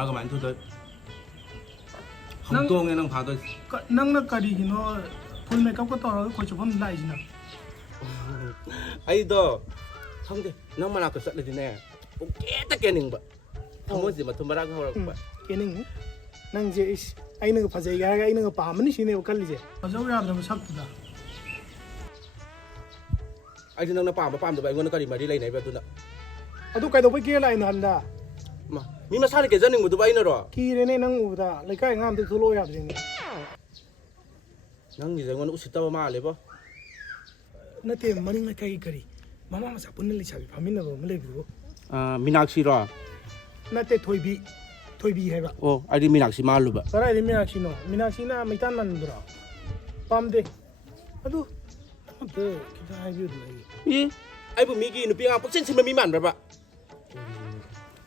파가 많도다. 홍동에 능 파도. 낭나 까리기노 풀 메이크업 거 떠라 거쳐 본 라이지나. 아이도 성대 너만 아까 썰리네. 깨딱 깨는 거. 더머지 뭐 더마라고 하라고 봐. 깨는 낭 제 아이는 거 파제 야가 아이는 거 파면 시네 오칼리제. 파저 야드면 삭다. 아이도 너나 빰도 봐. 이거는 까리 말이 레이네 베도나. 아도 까이도 왜 깨라 아이는 한다. 마 미마 사는 게 저는 것도 바이너로. 기레네 낭 우다. 레카이 감도 돌로 야드네. 낭 이제 이거는 우시다고 말해 봐. 나테 머닝 레카이 거리. 마마 마사 분들리 차비 파민나도 몰래부고. 아 미나ක්시로. 나테 토이비 해봐. 아이디 미나ක්시 말로 봐. 사라이 미나시노. 미나시나 미탄 만들어. 빰데. 아도 아무데 기타 하이비도 이. 이 아이고 미기 누비가 뻑센 치면 미만 봐.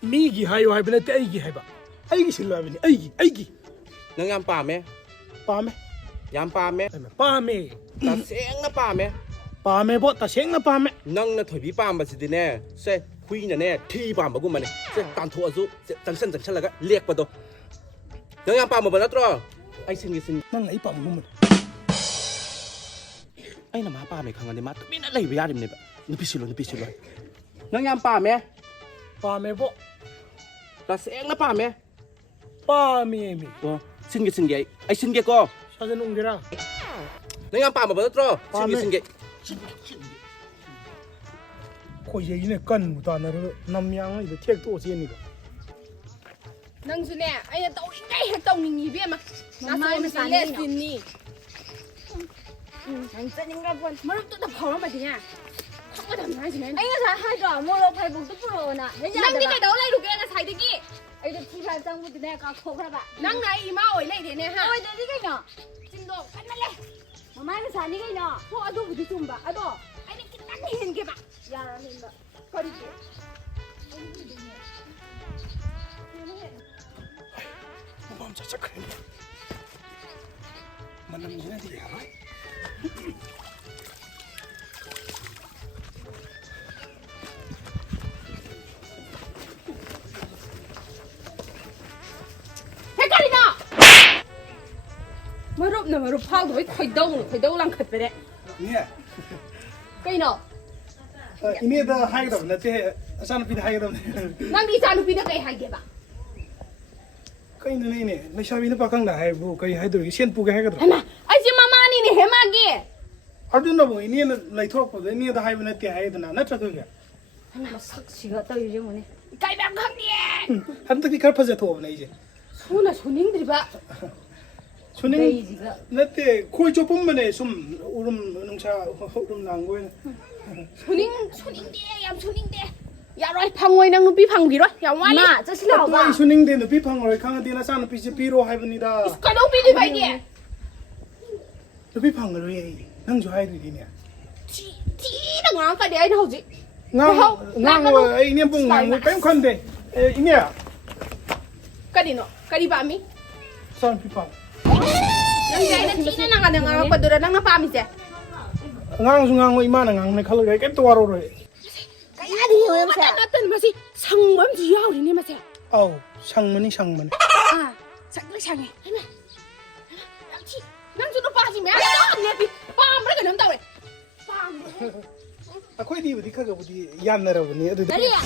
미기 하요 하이브네 때이기 해봐. 아이기 실로 하비니. 아이기. 능 얌 빠메. 빠메. 얌 빠메. 빠메. 다 생나 빠메. 빠메 보다 생나 빠메. 낭나 토비 빠마지디네. 세 후이냐네 티 빠마고만네. 세 단토아주 세 장선라가 렉빠도. 능 얌 빠마 버나트로. 아이 생기신 난 아이 빠무문. 아이나 마 빠메 강한데 마 미나 레이베 야림네 봐. 누피실로. 능 얌 빠메. 빠메 보. 다 생나 빠메. 빠메미. 신게 아이 신게 거. 사전 옮겨라. 능 얌 빠마 버나트로. 신게. 거기에 이네 건 무다나를 남양을 이거 택도 오지니까. 낭수네 아야 떠오링가이 떠오링이 비에마 나서 레슨니 장짜nin가 본. 머리도 다 벌어마지냐 턱을 하시네 anh 하죠. 뭐로 발목도 풀어오나. 낭니 cái đó lấy được cái là xài thế kia anh được thi sang một cái có khổ các bạn. 낭 này mà ổi lấy thế này ha ôi đây cái nhỏ. 진도 간날래 Mà mai sáng đi cái nhỏ. 호 아도 부디 좀 봐. 아도 아니 kitani hin ke ba. Dạ rồi mình bảo. 거리 게. 마음 자작 그래. 만나면 지나디야. 헷갈리나. 머럽 파도 왜 거의 더우랑 컷베래. 네. cái nọ 이네다 하이도 나테 산피다 하이도. 낭니 자누피나 cái hai ke ba. cái này này lấy sao nó bao là hay bu cái hay được xiên pu cái hay cái đó. 하나 아지 마마니 네 해마게. ở đây nó bồi này lấy thuốc của đấy này hay bên này hay đó nát cho thôi kìa. Mà sắc xíu tới riêng rồi. cái bằng khăng đi. hắn tự cái cắt phải thuốc này chứ. 손아 손님들이 봐. 손님 나테 코이 좀 보면 내 숨 우름 농사 우름 난 거야. 손님대 얌 손님대. 야 rồi 방어에 낭 누비 방비로. 야 와리. Mà cho xin lỗi tôi bà. 손님 되는 비팡 rồi 강한 데나 산 비지 비로 hay bên đó. cái đâu bị đi vậy đi. nó 비팡 rồi năng cho hay đi nè. Chị là ngang cái đấy đâu gì. ngang rồi ấy niệm bùng ngang cái con đấy. ấy nè. cái đi nó cái đi bà mi. san 비팡. Nang dai na chị nó ngang ngang pa dura nang pa mi se. ngang xuống ngang rồi mà ngang này khơi cái tua rồi. Cái gì hiểu em Mà nó tên mà gì 상범 gì áo đi nè mà se. 상만이. À, sang này. Chị nang chú nó pa gì mẹ nó nè bị pa mà cái nấm tao này. Pa. 거기 đi khơi cái gì 얀나라 보니. Đấy à.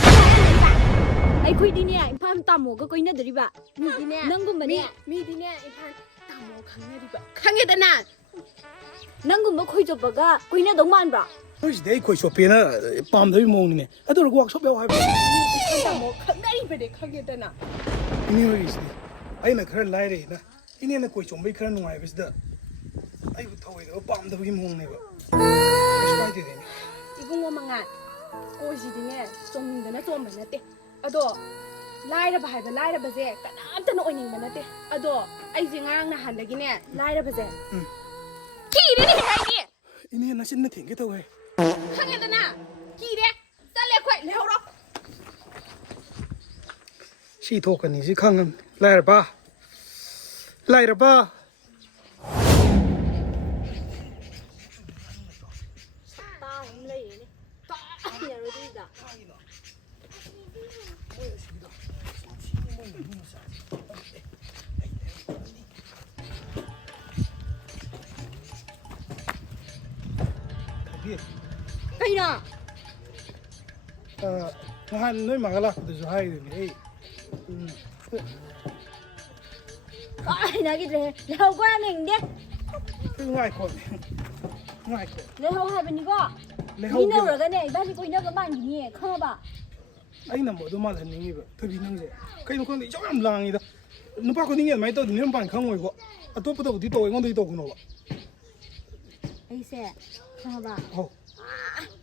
Ai khui đi nè, pham tạm một cái nè đấy bà. Mi đi nè. Nâng gum nè. Mi đi nè, ipan tamo khang đi ba. Khang đó na. Nâng gum khui cho bà ga, khui nè đóng man bà. ôi đấy khôi sụp bên á palm đấy mông này ở đâu là workshop đâu hay vậy tamo khang đi về để khang đó na. ini rồi gì ai là khơi lại đấy nè ini là khôi chuẩn bị khơi ngoài bây giờ ai bị thôi đó palm đấy mông này vậy cái gì đấy 이거 뭐망아 꼬시디네 좀 힘드나 좀 많았대 아도 라이라바제 까남따는 오닝 많았대 아도 아이지 ngang na 한다기네 라이라바제 기레니 하이디 ini là xin nó thiện cái thôi 강해다나 기레 딸래 khoai 레오로 si thô cái này gì khăng Lairaba Ta không lấy nè. Nhà rồi đi ra. พี่ ไอ้น่ะ งานน้อยมากละแต่จะให้เลยนี่ไอ้น่ะกี่เลยเราก็หนึ่งเด็ก ง่ายคนง่ายคน เลยเขาให้เป็นนี่ก็นี่เนี่ยเหรอกันเนี่ยบ้านที่กูเนี่ยก็บ้านที่นี่เข้าป่ะ ไอ้นั่นบอกตัวมาแล้วนี่แบบทวีนั่งเลยใครคนนี้ชอบทำลางอีกแล้วนึกว่าคนนี้ไม่ตัวนี้มันปั่นข้างหัวกูตัวประตูที่โตเองก็ที่โตกันหรอ ไอ้เสียเข้าป่ะ โอ้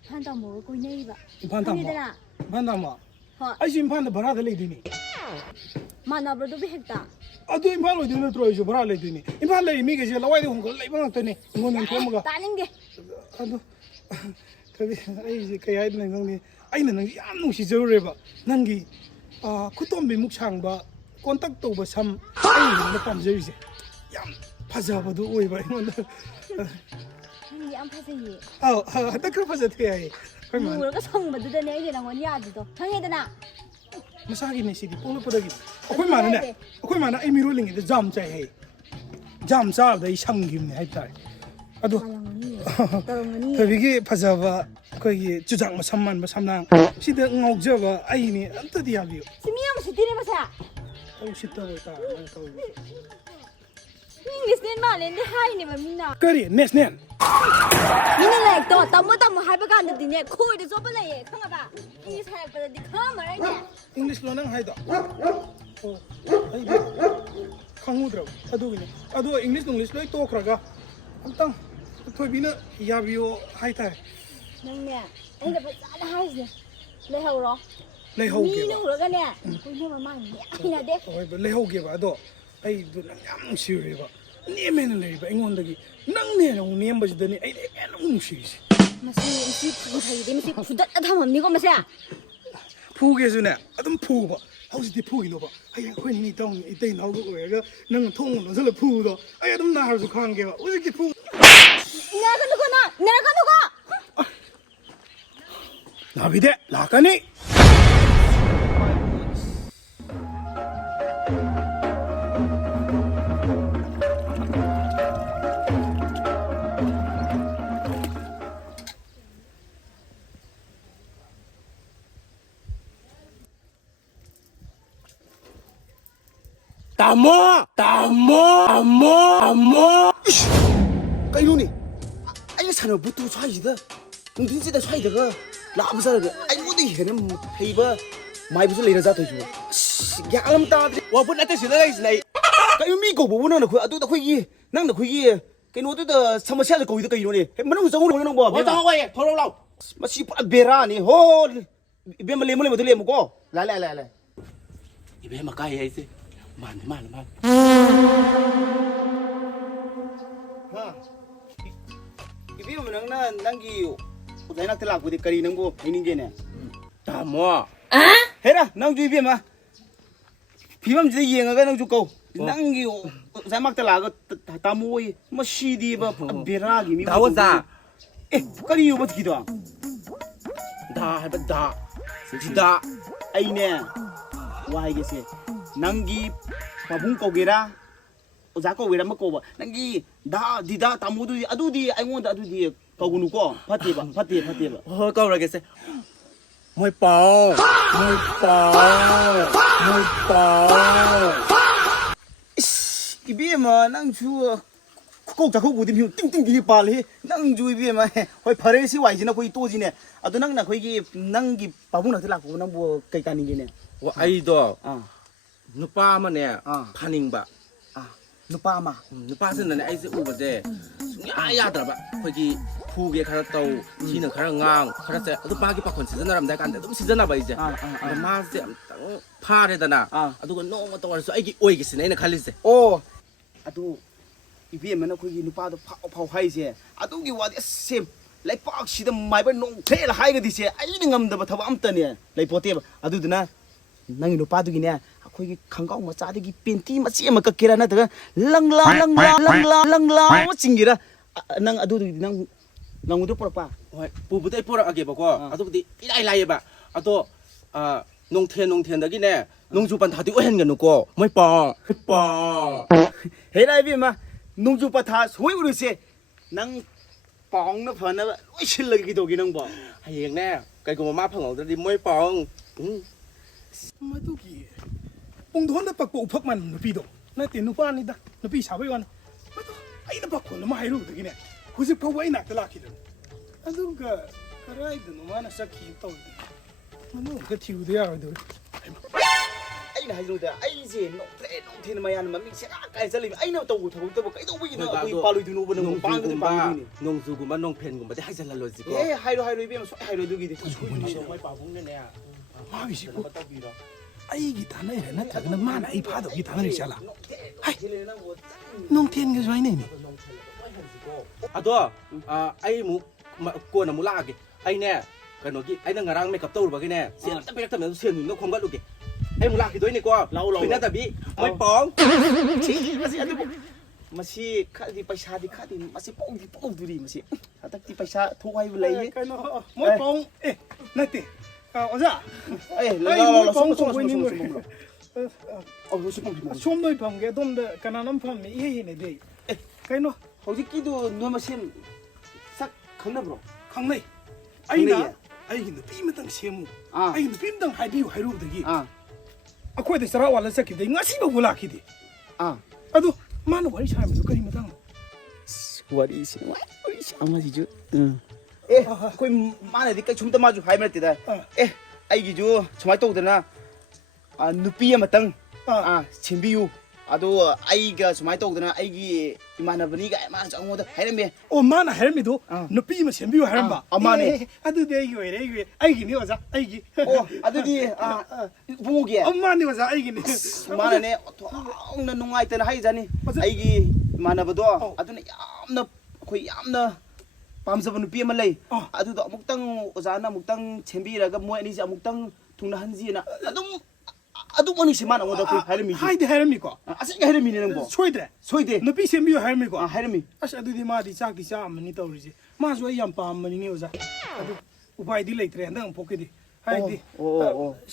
พันต่อหมูกูเนี่ยป่ะ พันตามมาพันตามมาไอ้ชิมพันแต่บาราเลยดีนี่ มันเอาไปดูไปเห็นตาตัวอิมพันเลยดีนี่ตัวอยู่บาราเลยดีนี่อิมพันเลยมีแค่เจ้าละวันเดียวของเลยบ้างตัวนี้งอนคนมึงก็ ตาหนึ่งเดียทวีไอ้ใครไอ้นั่งนี่ไอ้นั่งยามนุ่งสิเจอเลยบ่นั่งกี่คุณต้มเป็นมุกช่างบ่คอนแทคตัวบ่ซ้ำไอ้นั่นปั๊มเจอสิยามภาษาบ่ดูโอ้ยบ่มัน นี่อันพัสดุแต่ก็ภาษาไทยไป ห มั มู น แล้วก็ส่งมาดูเดี๋ยวนี้เดี๋ยววันยาดีตัวทั้งนี้นะ มาสักกี่นาทีปุ่นปุ่นกี่คุยมันเนี่ยคุยมันไอ้มีรู้ลิงจะจำใจให้จำซาได้ช่างกิมเนี่ยให้ตายอะดูทวีกี้ภาษาว่าคุยจุดจังมาสัมมันมาสัมนางสิเด็กงอกเจ้าว่าไอ้นี่อันตัวเดียวอยู่ สิมีอะไรสิที่นี่มาซะ เอาสิตัวไปตาเอา นี่ลิสเนนมาเลยนี่ให้เนี่ยมันมีนะ ก็ดีเนสเนน นี่นั่นแหละตัวตำมือให้ประกันเดี๋ยวนี้คุยเดี๋ยวจบไปเลยข้างกับนี่ใช่ประเดี๋ยวข้ามอะไรเนี่ย อังกฤษเรานั่งให้ต่อโอ้ไอ้เด็กข้างหูเราอะดูนี่อะดูอังกฤษเลยโตครักอ่ะอันตั้งตัวบินยาบิโอให้ตาย นั่นเนี่ยไอ้เดี๋ยวไปจะให้สิเลยเหรอ เลยเขา มี เก็บ นู่นหรือกันเนี่ยคุยเรื่องมันมันเนี่ยไอ้เนี่ยเด็ก โอ้ยเลยเขาเก็บอะดูไอ้ดูนั่งยำชิวเลยบ่นี่แม่นเลยบ่ไอ้งอนตะกี้นั่งเนี่ยเราเนี่ยมันจะเนี่ยไอ้เด็กแค่นั่งชิวสิ มาสิพูดไทยดิมาสิพูดได้ทำแบบนี้ก็มาสิ พูดแค่สุดเนี่ยอะต้องพูดบ่เขาสิพูดอีกแล้วบ่ไอ้คนนี้ต้องไอ้เต้นเอาลูกเอ๋ยก็นั่งทุ่งแล้วจะเลยพูดต่อไอ้ต้องน่ารู้สึกข้างเก็บบ่ว่าจะพูด เนี่ยกันดูกันนะเนี่ยกันดูกัน 나비대 라가니 따모 cái luôn đi anh sản bút tu xoay gì đó không tin gì đó xoay được làm sao được anh muốn đi hiện em hay bơ mai bữa lấy ra thôi chú ya lắm ta wa bữa nay tới đây này cái mi cổ bố nó là khơi tôi khơi gì năng được khơi gì cái nó tôi sao mà xe được cổ cái gì này mà nó giống nó bỏ bây giờ quay thôi đâu đâu mà chỉ bắt bera này hô bên mà lấy một cô lại bên mà cái ấy gì màn 이비면 낭나 낭기 우다이나 틀라고 디 거리 능고 이닝게네 다뭐 해라 낭주 이비마 비밤 지대 이행가 낭주 고 낭기 자막 틀라고 다모이 뭐 시디바 베라기 미 다워자 에 거리 요버 기도 다 지다 아이네 와 이게세 낭기 바붕 고게라 오자고 왜라 먹고 봐. 난기 다 디다 다모도 아두디 아이고다 아두디 거구누고 파티바. 거라겠어. 뭐이빠. 이비에 뭐 낭주 꼭 자꾸 고디 미 띵띵이 빨리 낭주 이비에 뭐 거의 파레시 와이지나 거의 또지네. 아도 낭나 거기 낭기 바부나 들라고 낭뭐 까이까니기네. 와 아이도 누빠 마네 파닝바 누빠 마 누빠스는 아이스 우버제 야야더라 거기 푸게 가라또 지는 가랑강 가라세 누빠기 바콘 시즌나람 내가 안돼 너무 시즌나 봐 이제 마세 땅 파레다나 아두고 너무 또 와서 아이기 오이기스네 내 갈리세 오 아두 이비에면 거기 누빠도 파오 하이제 아두기 와디 셈 라이팍 시드 마이버 농 테일 하이가 디세 아이는 감다 봐 암떠네 라이포테 아두드나 낭이 누빠두기네 거기 강강 뭐 짜득이 벤티 뭐 찌에 뭐 깎기라 나다가 랑라 찡기라 낭 아두도 낭 낭우도 뿌려봐 부부대 뿌려하게 보고 아두디 이라이라이 봐 아도 농태다기네 농주반 다디 오hen 거 놓고 뭐이빠 해라이비 마 농주바 다 소위 우리세 낭 ปองนะเพื่อนนะโอ้ยชิลเลยกี่ตัวกี่น้องบอก เฮียงแน่ไก่กูมาพังของจะดิมวยปอง มาตุกี้ปุ่งทนแต่ปักปูพักมันนปีดงนั่นตีนุป้านี่ดักนปีชาวไปวันมาตุไอ้นั่นปักคนมาให้รู้ตะกี้เนี่ยกูจะพบไว้หนักตลาดคิดเลยอันนั้นก็ไรเดินมาน่ะสักขีดโตมันนู่นก็ทิวเดียวดู ไอ้นายรู้แต่ไอ้เจนน้องเทนมายันมันมีเสียงไก่สลิมไอ้น่ะตัวตัวไอ้ตัววิ่งเนาะไอ้ปาลุยดูนูบนงปังก็จะปังนี่ นงซูกูมันนงเพนกูไม่ได้ให้ฉันละลอยสิกู เอ้ไฮโลเบี้ยมันไฮโลดูกี่ดิ ไม่ป่าพุ่งเนี่ย มาวิสิกูไอ้กีตาร์นี่แหละนั่นจากนั้นมาไอ้พาดกีตาร์นี่ใช่ละไอ้น้องเทียนก็ใช่เนี่ย อ่ะตัวไอ้หมูกวนหมูลากิไอ้เนี่ยกันหนูกี้ไอ้นั่งงารางไม่กับตู้หรือเปล่าเนี่ยเสียงแต่เป็นแต่เหมือนเสียงหนุ่มนกคมก็ลูกกิไอ้หมูลากิตัวนี้กว่าเป็นหน้าตาบีไม่ปอง ชี้มาสิอันนี้มาสิข้าที่ประชาที่ข้าที่มาสิป้องดูดิมาสิถ้าตักที่ประชาทุกไว้เลย กันเนาะมวยปองเอ๊ะนั่นติเอาซะ เอ้ยเราสมมุติเอาสมมุติ ช่วงด้วยผมแกต้มเด้อกันน้ำผมมีเฮ้ยเนี่ยเด้เอ๊ะกันเนาะ เขาที่กี่ตัวนัวมาเช่นสักครั้งนะบรอ ข้างในไอ้น่ะไอ้หินปีมันตั้งเสียมูไอ้หินปีมันตั้งให้บิวให้รู้ตะกี้อะคุยแต่สระวันละสักกี่เดือนงั้นสิบ่บุลาคิดดิอะดูมันว่าไอ้ชายมันก็ริมตั้ง วารีสิวารีช่างมาสิจุเอ๊ะคุยมาเนี่ยที่ใกล้ชุมตมาจุหายมาติดได้เอ๊ะไอ้กี่จุสมัยโตเดินนะนุปีมาตั้งเชมบิวอะดูไอ้ก็สมัยโตเดินนะไอ้กี่มานาบันนี่ก็มาจังหวะให้ได้ไหม โอ้มาน่ะให้มีดูนุปีมาเชมบิวให้บ่อะมาเนี่ยอะดูเดี๋ยวอยู่เดี๋ยวอยู่ไอ้กี่นี่ว่าซะไอ้กี่ โอ้อะดูดิบูกี้ อะมานี่ว่าซะไอ้กี่นี่ มาเนี่ยท้องนั่นนุ่งไอ้เต้นให้จันนี่ไอ้กี่มานาบัดอะดูเนี่ยยามนะคุยยามนะปามสบุนปีมันเลยอะดูดอกมุกตั้งอุจานะมุกตั้งเชมบีแล้วก็มวยนี่จะมุกตั้งทุ่งนาฮันจีนะอะดูมันนี่สิมันเอาตัวคุยให้ได้มี ให้ได้ให้มีก็ อะสิให้ได้มีเนี่ยบ่ ช่วยได้ ช่วยดิ นุปีเชมบิวให้มีก็ ให้ได้มี อะดูดิมาดิซักดิซ่ามันนี่ตัวริจิมาช่วยยามปามมันนี่ว่าซะอะดูอุปายดิเลยเทรนดังพกดิให้ดิ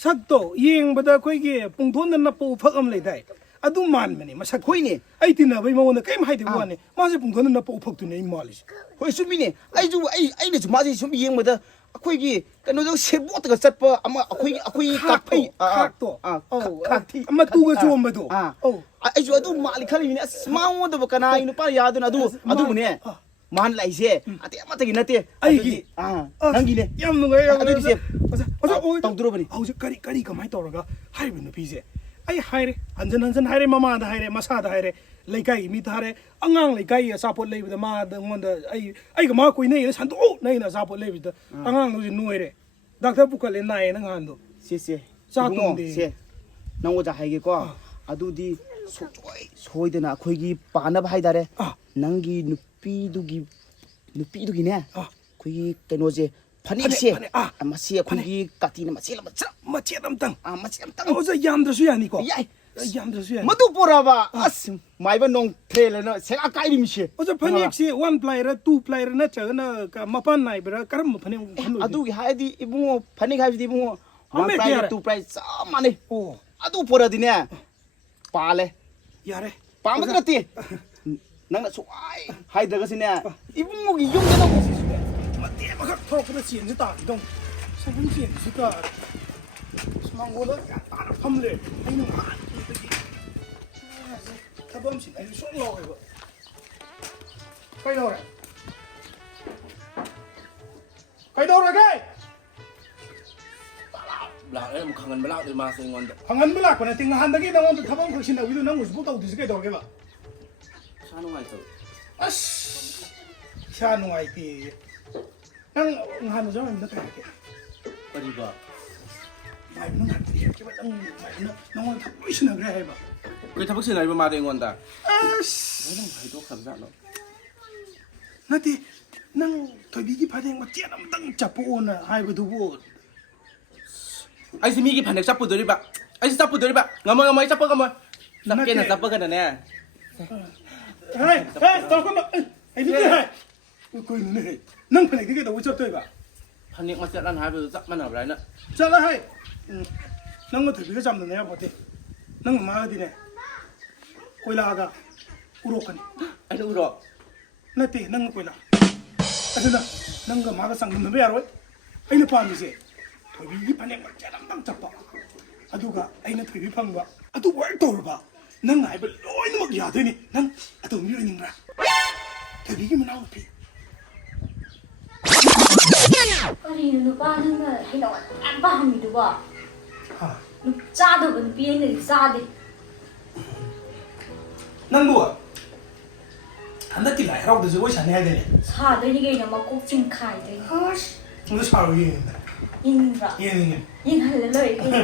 สักโตยิงบ่ได้คุยกี่ปุ่งทุนนั่นน่ะปูพักอำเลยได้อะดูมันมันนี่มาสักคุยนี่ไอ้ติน่ะไปมาวันน่ะใครมาให้ดิวันนี่มาสิปุ่งทุนนั่นน่ะปูพักตัวนี่มาลิ เฮ้ยสุมิเนี่ยไอ้จูไอ้เนี่ยจะมาสิสุมิยิงมาเด้อคุยกี่กันเราเชฟบอตก็สัตว์ปะอ่ะมาคุยกัดไปคักที่มาตู้ก็ชวมมาดูไอ้จูดูมาลิคาลีเนี่ยสมาวันเดบกันไอ้นุปายาดูนะดูเนี่ยมันไหลเสียอะเตะมาตะกินนะเตะไอ้กี่นั่งกินเนี่ยยำนึงไงยำนึงเสียต้องดูไปเอาจะกะดีก็ไม่ต่อแล้วก็ให้เป็นพี่เสียไอ้ให้เลยอันนั้นให้เลยมาได้ให้เลยมาซาได้ให้เลยเลยไก่มีท่าเลยอ่างเลยไก่ซาปอดเลยแต่มาเดี๋ยวมันไอ้ก็มาคุยเนี่ยฉันโอ้เนี่ยนะซาปอดเลยแต่อ่างดูสินุ่ยเลยดักเธอพูดกันเลยนายนั่งหันดูเสียซาตุงดีเสียน้องว่าจะให้กี่ก็อะดูดีสวยเดนะคุยกี่ปานะให้ได้เลยนั่งกี่นุปีดูกี่เนี่ยคุยกันโน้ตเจพันนี่เสียมาเสียคุยกี่กัดที่เนี่ยมาเสียลำตังมาเสียลำตังโอ้จะยำตัวสุยานี่ก็ยำตัวสุยามาดูปราบะไม่เป็นน้องเทเลนะเสียอาการดิมิเชียโอ้จะพันนี่สิone player two playerนะเจอนะกับมาพันไหนเบอร์การมาพันนี่อะดูกี่ให้ดีอีบุ้งพันนี่ให้ดีบุ้งone player two player sama nih aduh pura diเนี่ยปาเลยยาเลยปามันก็ตีนั่งน่ะสวยให้เด็กก็สิเนี่ยอีบุ้งกี่ยุ่งกันต้องมาเตะมาครับทอกระเสียนจะตายตรงสมองเสียนจะตายสมองโอ้แล้วตาทำเลยไอ้หนุ่มหายถ้าบ้ามสิไอ้ช่วงรอไอ้บ่ไปดูเลยหลังเลยมันขังเงินมาเล่าเดี๋ยวมาเสียงอนเด้อ 한간 몰라 거네 띵 한다게 나 오늘 타방 그렇신다 우리도 난 무슨 보다 어디서 더 봐. 샤노 아이도 아씨. 샤노 아이티. 난 하는 점 있는 거 할게. 어디 봐 말은 안 돼. 이렇게 봐. 말은 나 오늘 다 보이시나 그래 해 봐. 우리 타박스 날고 말해 원다 아씨. 너는 해도 감사하노 나티 난 더비기 바닥 막 뛰어남 땅 잡고 오나 아이고 두고ไอ้สิมีกี่พันเด็กซับปูตัวนี้ปะไอ้ซับปูตัวนี้ปะงามงามซับปูกันมั้ยซับเกนซับปูกันนะเนี่ยเฮ้ยตอนก็มาไอ้นี่ไงกูนี่นั่งเพลงที่แกตัวจะตัวป่ะพันนี้มาเสียร้านหายไปซับมันอะไรนะจะละให้นั่งก็ถือพี่จำตัวเนี่ยพอดีนั่งมาดีเนี่ยคุยลาก็อุโรกันไอ้ดูอุโรนั่นตีนั่งคุยลา ꯑꯗꯨꯅ ꯅꯪꯒ ꯃꯥꯒ ꯆꯥꯡꯗꯝꯅꯕ ꯌꯥꯔꯣꯏ ꯑꯩꯅ ꯄꯥꯝꯃꯤꯁꯦ ꯊꯣꯏꯕꯤꯒꯤ ꯐꯅꯦꯛ ꯃꯆꯦꯠ ꯑꯃꯇꯪ ꯆꯠꯄ ꯑꯗꯨꯒ ꯑꯩꯅ ꯊꯣꯏꯕꯤ ꯐꯪꯕ ꯑꯗꯨ ꯋꯥꯔꯛ ꯇꯧꯔꯕ ꯅꯪ ꯍꯥꯏꯕ ꯂꯣꯏꯅꯃꯛ ꯌꯥꯗꯣꯏꯅꯤ ꯅꯪ ꯑꯇꯣꯝꯕꯤ ꯑꯣꯏꯅꯤꯡꯕ꯭ꯔꯥ ꯊꯣꯏꯕꯤꯒꯤ ꯃꯅꯥꯎꯅꯨꯄꯤ ꯀꯔꯤꯅꯣ ꯅꯨꯄꯥ ꯅꯪꯅ ꯍꯩꯅꯧ ꯌꯥꯝ ꯄꯥꯝꯃꯤꯗꯨꯕꯣ ꯆꯥꯗꯕ ꯅꯨꯄꯤ ꯑꯩꯅꯗꯤ ꯆꯥꯗꯦ ꯅꯪꯕꯨ ꯍꯟꯗꯛꯀꯤ ꯂꯥꯏ ꯍꯔꯥꯎꯕꯗ ꯖꯒꯣꯏ ꯁꯥꯅꯤ ꯍꯥꯏꯗꯥꯏꯅꯦ ꯁꯥꯗꯣꯏꯅꯤ ꯀꯩꯅꯣ ꯃꯀꯣꯛ ꯆꯤꯡꯈꯥꯏꯗꯣꯏꯅꯤ ꯑꯁ ꯑꯗꯨ ꯁꯥꯔꯨ ꯌꯦꯡꯉꯤꯗ ꯌꯦꯡꯅꯤꯡꯕ꯭ꯔꯣ ꯌꯦꯡꯅꯤꯡꯉꯦ ꯌꯦꯡꯍꯜꯂ ꯂꯣꯏꯔꯦ ꯀꯩꯅꯣ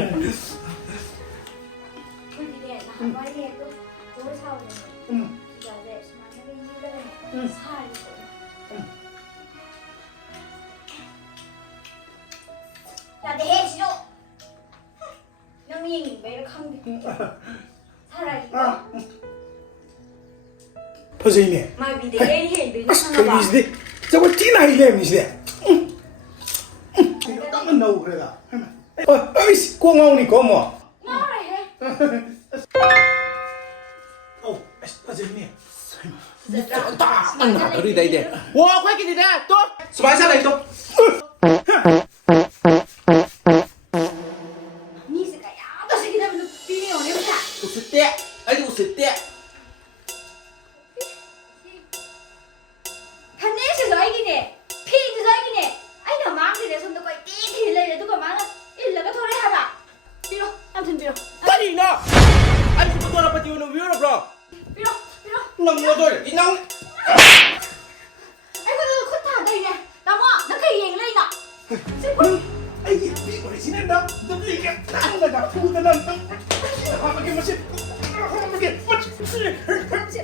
ꯑꯩꯈꯣꯏꯗꯤꯅꯦ ꯅꯍꯥꯟꯋꯥꯏꯅꯦ ꯑꯗꯨꯝ ꯖꯒꯣꯏ ꯁꯥꯕꯗꯅꯦ ꯁꯤꯗꯁꯦ ꯁꯨꯃꯥꯏꯅꯒ ꯌꯦꯡꯂꯒꯅꯦ ꯁꯥꯔꯤꯀꯣ 야내 싫어. 너무 얘기 왜 이렇게 하는데? 살아있어. 퍼져있네. 말비 내 얘기 왜 아씨 저기시대 저거 띠나 이래미시대. 이거 땀은 나고 그래다. 어이씨 꼬마오니까 뭐. 뭐래 해? 아씨 퍼져있네. 딱 나들이다 이제. 와快给你的또 수고하셨다 이거. 웃을 때, 아니 웃을 때. 반내에서 저기네, 피도 저기네. 아이가 마음대로 손도 거의 띵 일래 누가 말아 일러가 돌아 하라. 빌어, 아무튼 빌어. 빨리 나. 아니 그거 돌아 빠지 오늘 왜 그러? 빌어. 너 뭐들? 이 나. 아이고 너 코타 너 이제 나뭐 너그 얘기를 이나. 아이 이거를 지낸다. 너 이게 땅에다가 푸드는 땅. 하게 마시. 하게 마시.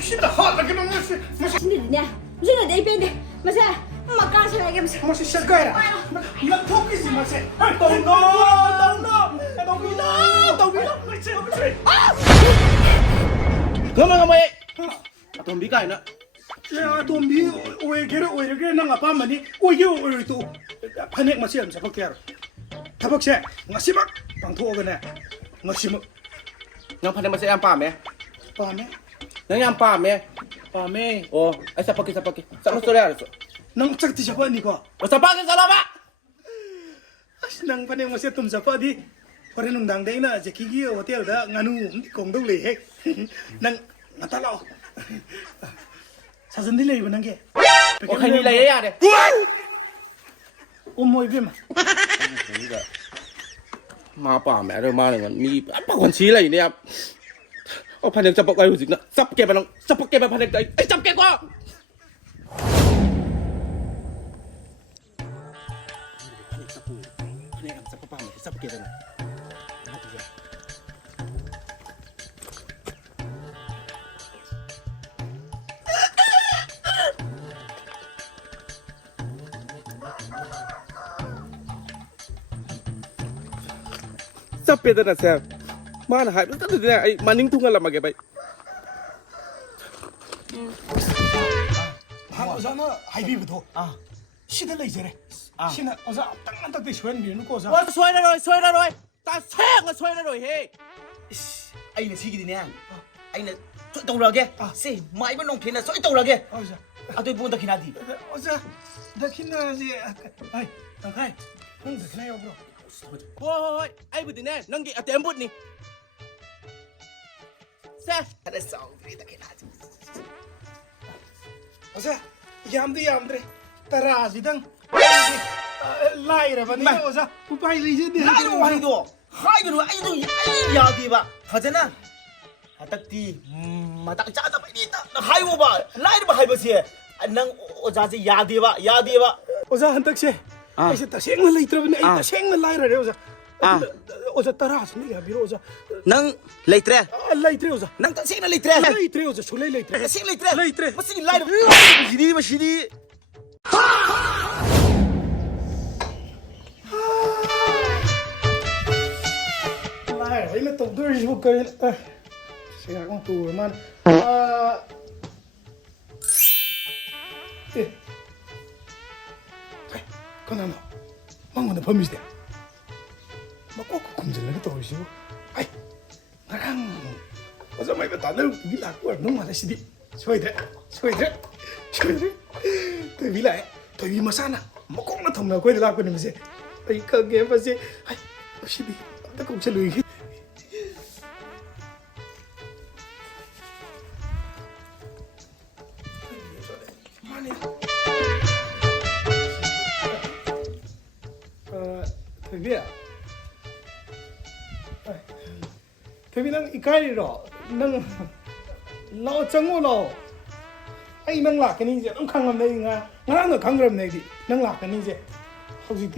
신다 하게 마시. 마시. 신들이냐? 무슨 내 입인데 마사 막가서라게 마사. 마시 샷가야. 이거 토끼지 마시. 동너. 마시. 그만 해. 돈 비가 있나? 야, 돈비 오해게를 난 아빠만이 오해게 또 파넥 마시 안 잡을게 알아. 타박세 마시막 방토어가네. 마시막 너 파는 맛이 안 빠매. 밤에 너희 안 빠매. 밤에 아이 사빠기. 쌈 소리 알았어. 낭 짝티 잡아니까. 사빠기 살아봐. 낭 파넥 마시 좀 잡아디. 호레 농당대나 제키기 호텔다 ngaну 공동리 해. 낭 나타라. 사전들 레이브 난게. 어카니 라야 돼. 어머 이베마. 마 빠매 rồi ma này còn mi bắt con chí này nè. Ô phan được chập bọc cái gì nữa. Chập kẹp vào phan được đấy. Ấy chập kẹp quá. Sắp biệt là xem mà là hại rất là này ai mà ninh tung là mà cái vậy 어자나 하이비부터 시들 레이저래. 시나 어자 땅만 딱대 쇼엔 비는 거자. Ôi xoay ra rồi ta xoay ra rồi he anh là gì nè anh là chuột tàu rồi kìa xì mãi vẫn nông thiên là chuột tàu rồi kìa 어자 tôi buồn tao khi nào gì 어자 나키나지 아이 나가이 형 나키나요 bro. ôi ai bữa nè nâng cái tem bút nè xe thật là xấu vì tao khi nào gì 어자 얌드래 따라지당 라이라바니 어자 우파이 리제디 lại đồ hay đồ hai cái đồ anh giờ gì bà thật chứ na tắc ti mà tắc cha tao phải đi tao hai bộ bà lại bà hai bà gì năng ở ra gì giờ đi bà 어자 한딱세 아이세 따생나 레이트라바니 아이 따생나 라이라래 어자 어자 따라지니 야비로 어자 năng lấy tre 레이트레 어자 năng tao xin là lấy tre 레이트레 어자 솔레 레이트레 tao xin lấy tre 레이트레 mà xin lại được gì đi 라이 이거 또 들지 볼까 제가 또 얼마나 예 그나마 망고는 범이시대 꼭 kum질나게 떠오시고 아이 나랑 어제 말고 다들 우리 낳고 너무 많으시디 소이들 토이비래 토이비 마사나 먹고나 통나 거기 라고 님세 아이 그게 뭐지 아이 시비 딱 꼼짝이 토이비야 토이비 난 이까리로 난 너 정오로 아이 난 락하니 이제 넌 강함네 nga 나랑도 강그럽네 디 난 락하니 이제 혹시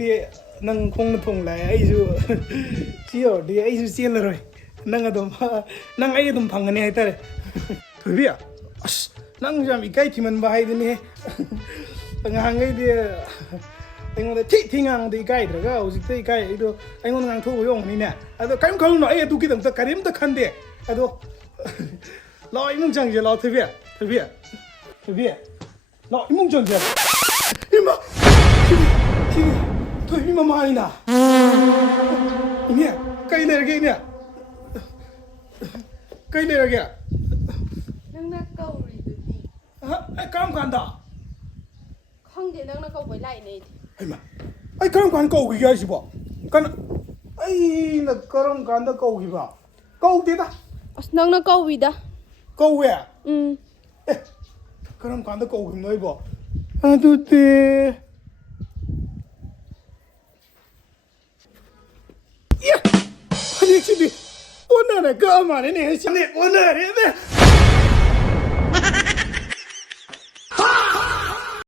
난 공는 통래 아이주 지요 디 아이주 지엘러로 난 아도 난 아이 좀 방안에 했다래 토이비야 아씨 난 이까이 팀은 바이드니 ngang đi anh ngồi thi ngang đi cái đó cái gì thế cái đó anh ngồi ngang thu用này nè cái không nói tôi cái đồng cái điểm tôi khăn đi đó lo anh muốn chẳng gì lo thôi biết lo anh muốn chẳng gì im mà thôi im mà mai nè nè cái này nè cái này kìa nangna kauridi hả cái không đó khangde nangna kau bai lai nei ai mà ai cái con câu gì vậy bộ con ai là con đó câu gì vậy câu thế ta as nangna kaurida câu về à con đó câu gì nói bộ à tụi tê yeah anh đi đi ôn này cơ mà này này ôn này